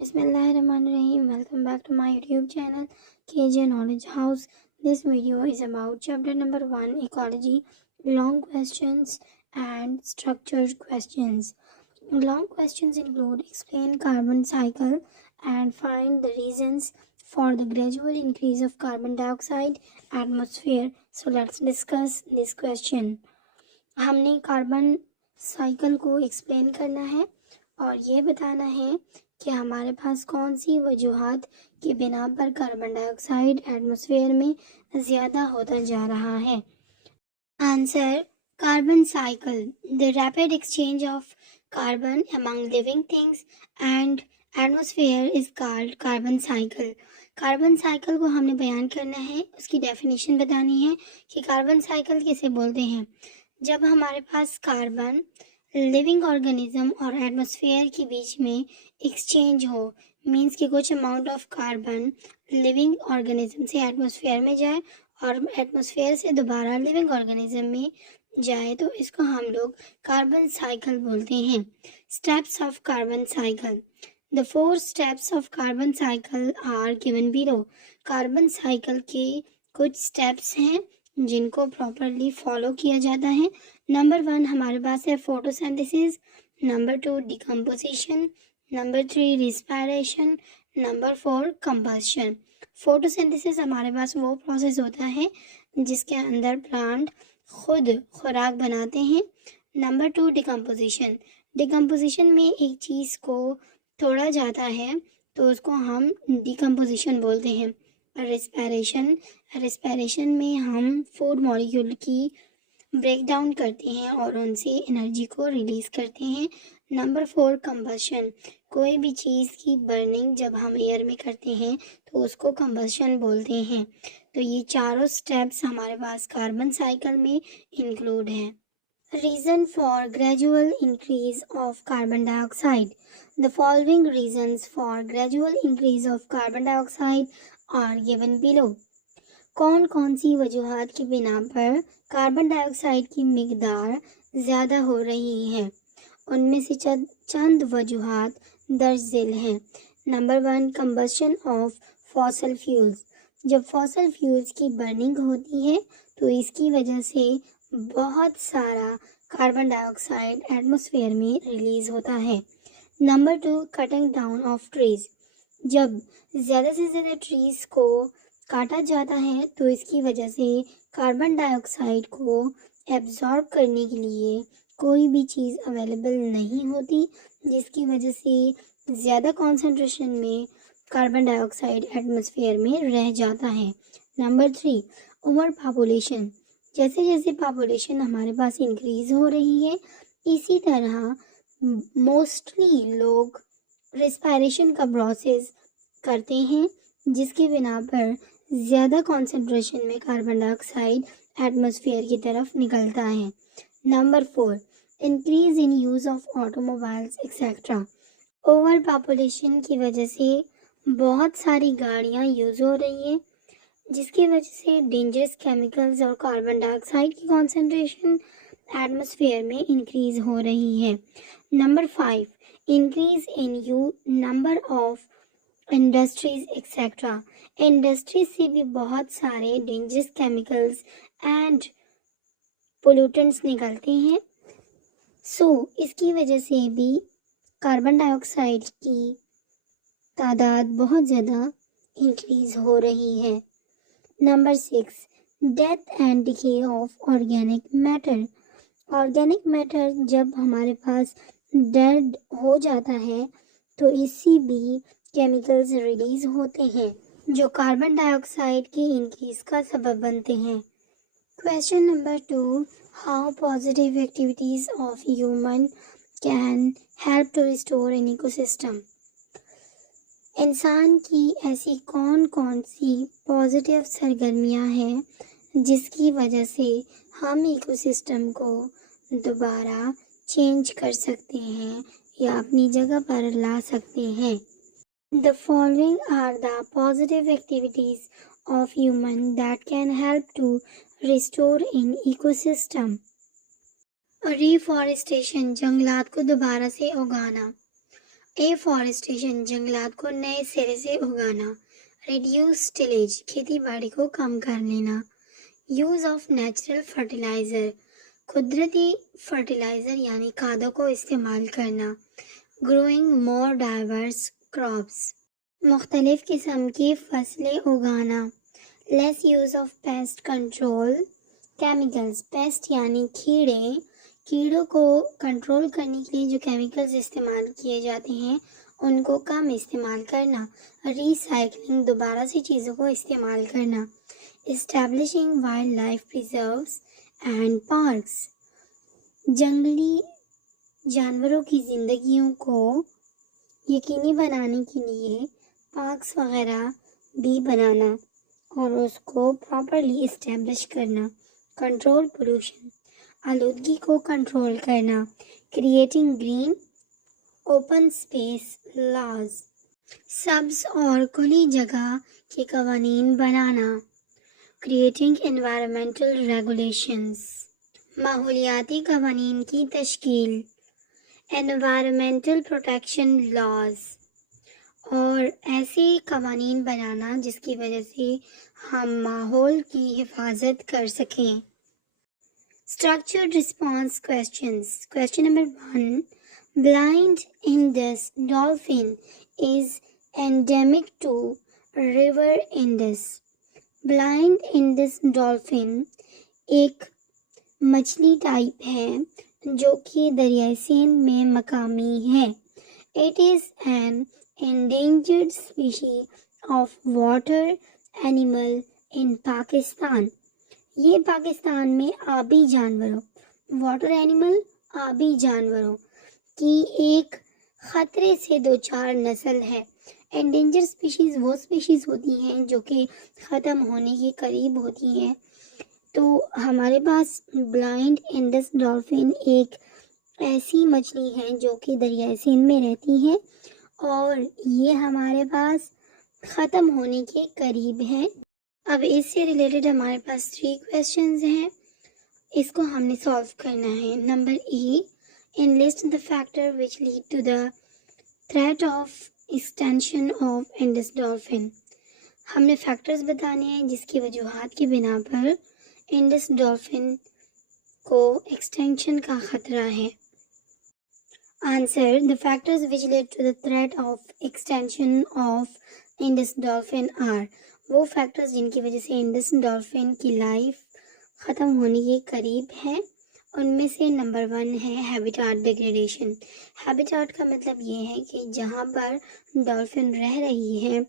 Bismillahirrahmanirrahim. Welcome back to my YouTube channel KJ Knowledge House. This video is about chapter number 1 Ecology, long questions and structured questions. Long questions include explain carbon cycle and find the reasons for the gradual increase of carbon dioxide atmosphere. So let's discuss this question. हमने carbon cycle को explain करना है और ये बताना है कि हमारे पास कौन सी वजूहात की बिना पर कार्बन डाइऑक्साइड एटमॉस्फेयर में ज़्यादा होता जा रहा है। Answer, carbon cycle, the rapid exchange of carbon among living things and atmosphere is called carbon cycle. Carbon cycle को हमने बयान करना है, उसकी डेफिनेशन बतानी है कि कार्बन साइकिल किसे बोलते हैं। जब हमारे पास कार्बन लिविंग ऑर्गेनिज्म और एटमॉस्फेयर के बीच में एक्सचेंज हो, मीन्स कि कुछ amount of carbon living organism से एटमॉस्फेयर में जाए और एटमॉस्फेयर से दोबारा लिविंग ऑर्गेनिज्म में जाए, तो इसको हम लोग कार्बन साइकिल बोलते हैं। Steps of carbon cycle, the 4 steps of carbon cycle are given below. Carbon cycle के कुछ स्टेप्स हैं जिनको प्रॉपरली फॉलो किया जाता है। नंबर 1 हमारे पास है photosynthesis, number 2 decomposition, number 3 respiration, number 4 combustion. Photosynthesis हमारे पास वो प्रोसेस होता है जिसके अंदर प्लांट खुद खुराक बनाते हैं। नंबर 2 डिकम्पोजिशन, डिकम्पोजिशन में एक चीज़ को तोड़ा जाता है तो उसको हम डिकम्पोजिशन बोलते हैं। रेस्पिरेशन, रेस्पिरेशन में हम फूड मॉलिक्यूल की ब्रेक डाउन करते हैं और उनसे एनर्जी को रिलीज़ करते हैं। नंबर 4 कंबशन, कोई भी चीज़ की बर्निंग जब हम एयर में करते हैं तो उसको कंबशन बोलते हैं। तो ये चारों स्टेप्स हमारे पास कार्बन साइकिल में इंक्लूड हैं। Reason for gradual increase of carbon dioxide. The following reasons for gradual increase of carbon dioxide are given below. कौन कौन सी वजूहात की बिना पर कार्बन डाइऑक्साइड की मिकदार ज़्यादा हो रही है, उनमें से चंद वजूहात दर्ज झेल हैं। Number 1 combustion of fossil fuels, जब फॉसल फ्यूल्स की बर्निंग होती है तो इसकी वजह से बहुत सारा कार्बन डाइऑक्साइड एटमॉस्फेयर में रिलीज होता है। Number 2 cutting down of trees, जब ज़्यादा से ज़्यादा ट्रीज को काटा जाता है तो इसकी वजह से कार्बन डाइऑक्साइड को एब्जॉर्ब करने के लिए कोई भी चीज़ अवेलेबल नहीं होती, जिसकी वजह से ज़्यादा कॉन्सेंट्रेशन में कार्बन डाइऑक्साइड एटमॉस्फेयर में रह जाता है। नंबर 3 ओवर पॉपुलेशन, जैसे जैसे पॉपुलेशन हमारे पास इंक्रीज हो रही है इसी तरह मोस्टली लोग रेस्पिरेशन का प्रोसेस करते हैं, जिसकी बिना पर ज़्यादा कॉन्सेंट्रेशन में कार्बन डाइऑक्साइड एटमॉस्फेयर की तरफ निकलता है। Number 4 increase in use of automobiles etcetera, over population की वजह से बहुत सारी गाड़ियाँ यूज़ हो रही है, जिसकी वजह से डेंजरस केमिकल्स और कार्बन डाइऑक्साइड की कॉन्सेंट्रेशन एटमॉस्फेयर में इंक्रीज हो रही है। Number 5 increase in number of industries etcetera, industry से भी बहुत सारे डेंजरस केमिकल्स एंड पोल्यूटेंट्स निकलते हैं। इसकी वजह से भी कार्बन डाइऑक्साइड की तादाद बहुत ज़्यादा इंक्रीज हो रही है। Number 6 death and decay of organic matter, organic matter जब हमारे पास डेड हो जाता है तो इससे भी केमिकल्स रिलीज होते हैं जो कार्बन डाइऑक्साइड के इंक्रीज का सबब बनते हैं। Question number 2 how positive activities of human can help to restore an ecosystem, इंसान की ऐसी कौन कौन सी पॉजिटिव सरगर्मियां हैं जिसकी वजह से हम इकोसिस्टम को दोबारा चेंज कर सकते हैं या अपनी जगह पर ला सकते हैं। The following are the positive activities of human that can help to restore in ecosystem. Reforestation, जंगलात को दोबारा से उगाना। एफॉरेस्टेशन जंगलात को नए सिरे से उगाना, रिड्यूस टिलेज खेती बाड़ी को कम कर लेना, यूज ऑफ नेचुरल फर्टिलाइजर कुदरती फर्टिलाइजर यानी खादों को इस्तेमाल करना, ग्रोइंग मोर डाइवर्स क्रॉप्स मुख्तलिफ किस्म की फसलें उगाना, less use of pest control chemicals paste यानी कीड़ों को कंट्रोल करने के लिए जो केमिकल्स इस्तेमाल किए जाते हैं उनको कम इस्तेमाल करना, रिसाइकलिंग दोबारा से चीज़ों को इस्तेमाल करना, establishing wild life preserves and parks जंगली जानवरों की ज़िंदगियों को यकीनी बनाने के लिए पार्क्स वगैरह भी बनाना और उसको प्रॉपरली इस्टेब्लिश करना, कंट्रोल पोल्यूशन आलूदगी को कंट्रोल करना, creating green open space laws सब्ज और खुली जगह के कवानीन बनाना, क्रिएटिंग एनवायरमेंटल रेगुलेशंस माहौलियाती कवानीन की तश्कील, एनवायरमेंटल प्रोटेक्शन लॉज और ऐसे कवानीन बनाना जिसकी वजह से हम माहौल की हिफाजत कर सकें। Structured response questions. Question number 1. Blind Indus dolphin is endemic to River Indus. Blind Indus dolphin एक मछली टाइप है जो कि दरियाई सिंध में मकामी है। It is an endangered species of water animal in Pakistan. ये पाकिस्तान में आबी जानवरों वाटर एनिमल आबी जानवरों की एक ख़तरे से दो चार नस्ल है। एंडेंजर स्पीशीज़ वो स्पीशीज़ होती हैं जो कि ख़त्म होने के करीब होती हैं। तो हमारे पास ब्लाइंड इंडस डॉल्फिन एक ऐसी मछली है जो कि दरियाई सिंध में रहती है और ये हमारे पास ख़त्म होने के करीब है। अब इससे रिलेटेड हमारे पास 3 क्वेश्चंस हैं, इसको हमने सॉल्व करना है। Number A, enlist the factor which lead to the threat of extinction of Indus dolphin. हमने फैक्टर्स बताने हैं जिसकी वजूहात की बिना पर इंडस डॉल्फिन को एक्सटेंशन का खतरा है। Answer, the factors which lead to the threat of extinction of Indus dolphin are वो फैक्टर्स जिनकी वजह से इंडस डॉल्फिन की लाइफ ख़त्म होने के करीब है। उनमें से नंबर 1 है हैबिटाट डिग्रेडेशन। हैबिटाट का मतलब ये है कि जहाँ पर डॉल्फिन रह रही है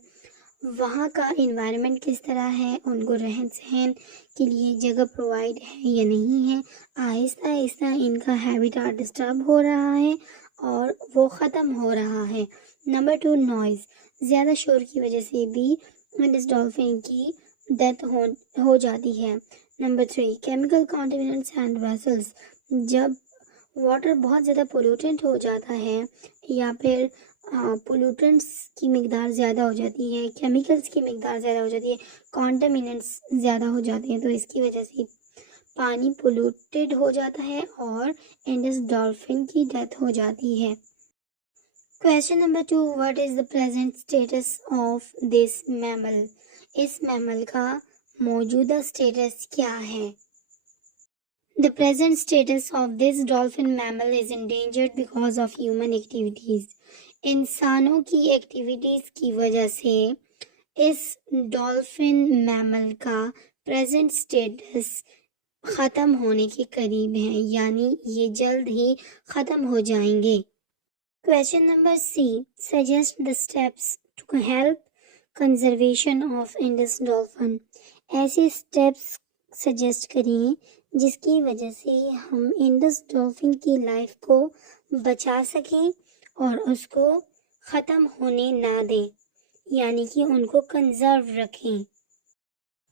वहाँ का इन्वायरमेंट किस तरह है, उनको रहन सहन के लिए जगह प्रोवाइड है या नहीं है। आहिस्ता आहिस्ता इनका हैबिटाट डिस्टर्ब हो रहा है और वो ख़त्म हो रहा है। नंबर 2 नॉइज़, ज़्यादा शोर की वजह से भी इंडस डॉल्फिन की डेथ हो जाती है। नंबर 3 केमिकल कॉन्टेमिनेंट्स एंड वेसल्स, जब वाटर बहुत ज़्यादा पोल्यूटेंट हो जाता है या फिर पोल्यूटेंट्स की मिकदार ज़्यादा हो जाती है, केमिकल्स की मिकदार ज़्यादा हो जाती है, कॉन्टेमिनेंट्स ज़्यादा हो जाते हैं, तो इसकी वजह से पानी पोल्यूटेड हो जाता है और इंडस डॉल्फिन की डेथ हो जाती है। Question number 2, what is the present status of this mammal? इस मैमल का मौजूदा स्टेटस क्या है? The present status of this dolphin mammal is endangered because of human activities. इंसानों की एक्टिविटीज़ की वजह से इस डॉल्फिन मैमल का प्रेजेंट स्टेटस ख़त्म होने के करीब है, यानी ये जल्द ही ख़त्म हो जाएंगे। Question number C. Suggest the steps to help conservation of Indus dolphin. ऐसे steps suggest करें जिसकी वजह से हम इंडस डॉल्फिन की लाइफ को बचा सकें और उसको ख़त्म होने ना दें, यानी कि उनको कंजर्व रखें।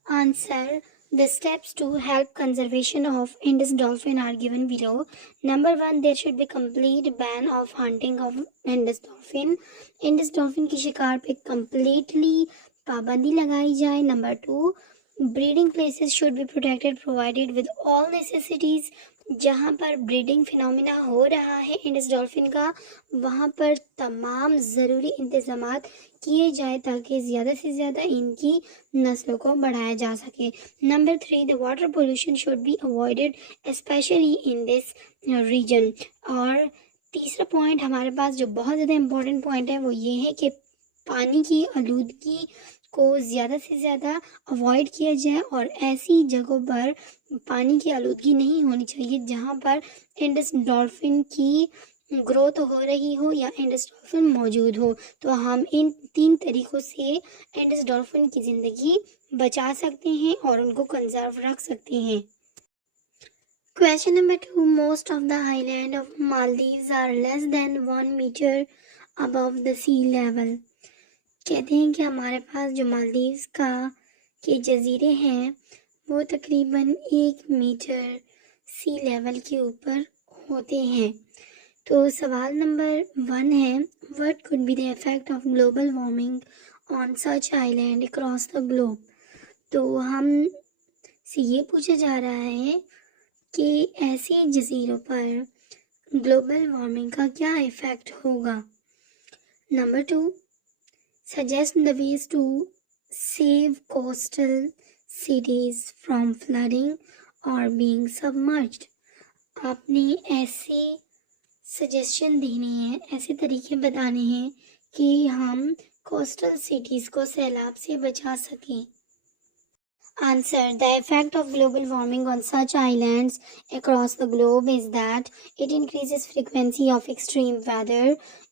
Answer, the steps to help conservation of Indus dolphin are given below. Number 1, there should be complete ban of hunting of Indus dolphin. Indus dolphin की शिकार पे completely पाबंदी लगाई जाए। Number 2, breeding places should be protected provided with all necessities. جہاں پر breeding phenomena ہو رہا ہے Indus dolphin کا، وہاں پر تمام ضروری انتظامات کیے جائیں تاکہ زیادہ سے زیادہ ان کی نسلوں کو بڑھایا جا سکے۔ Number 3، the water pollution should be avoided especially in this region۔ اور تیسرا پوائنٹ ہمارے پاس جو بہت زیادہ امپورٹنٹ پوائنٹ ہے وہ یہ ہے کہ پانی کی آلودگی کو زیادہ سے زیادہ اوائڈ کیا جائے، اور ایسی جگہوں پر پانی کی آلودگی نہیں ہونی چاہیے جہاں پر انڈس ڈولفن کی گروتھ ہو رہی ہو یا انڈس ڈولفن موجود ہو۔ تو ہم ان 3 طریقوں سے انڈس ڈولفن کی زندگی بچا سکتے ہیں اور ان کو کنزرو رکھ سکتے ہیں۔ Question number 2، most of the island of Maldives are less than 1 meter above the sea level۔ کہتے ہیں کہ ہمارے پاس جو مالدیوز کے جزیرے ہیں وہ تقریباً 1 میٹر سی لیول کے اوپر ہوتے ہیں۔ تو سوال نمبر 1 ہے، what could be the effect of global warming on such island across the globe؟ تو ہم سے یہ پوچھا جا رہا ہے کہ ایسے جزیروں پر گلوبل وارمنگ کا کیا ایفیکٹ ہوگا۔ Number 2، suggest the ways to save coastal cities from flooding or being submerged۔ آپ نے ایسے سجیشن دینی ہے، ایسے طریقے بتانے ہیں کہ ہم کوسٹل سٹیز کو سیلاب سے بچا سکیں۔ Answer، the effect of global warming on such islands across the globe is that it increases frequency of extreme weather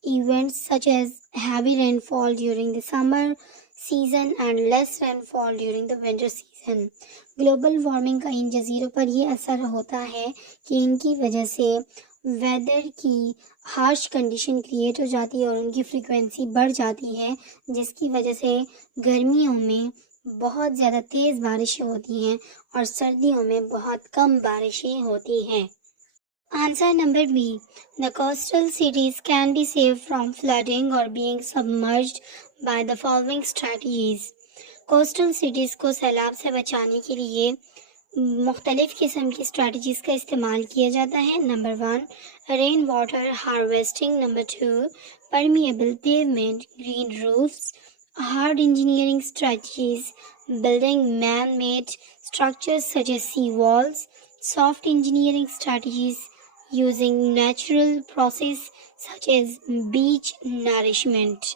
events such as heavy rainfall during the summer season and less rainfall during the winter season۔ Global warming کا ان جزیروں پر یہ اثر ہوتا ہے کہ ان کی وجہ سے ویدر کی ہارش کنڈیشن کریٹ ہو جاتی ہے اور ان کی فریکوینسی بڑھ جاتی ہے، جس کی وجہ سے گرمیوں میں بہت زیادہ تیز بارشیں ہوتی ہیں اور سردیوں میں بہت کم بارشیں ہوتی ہیں۔ Answer number be, the coastal cities can be saved from flooding or being submerged by the following strategies۔ Coastal cities کو سیلاب سے بچانے کے لیے مختلف قسم کی اسٹریٹجیز کا استعمال کیا جاتا ہے۔ نمبر 1، رین واٹر ہارویسٹنگ۔ نمبر 2، permeable pavement, green roofs, hard engineering strategies, building man-made structures such as sea walls, soft engineering strategies, using natural process such as beach nourishment۔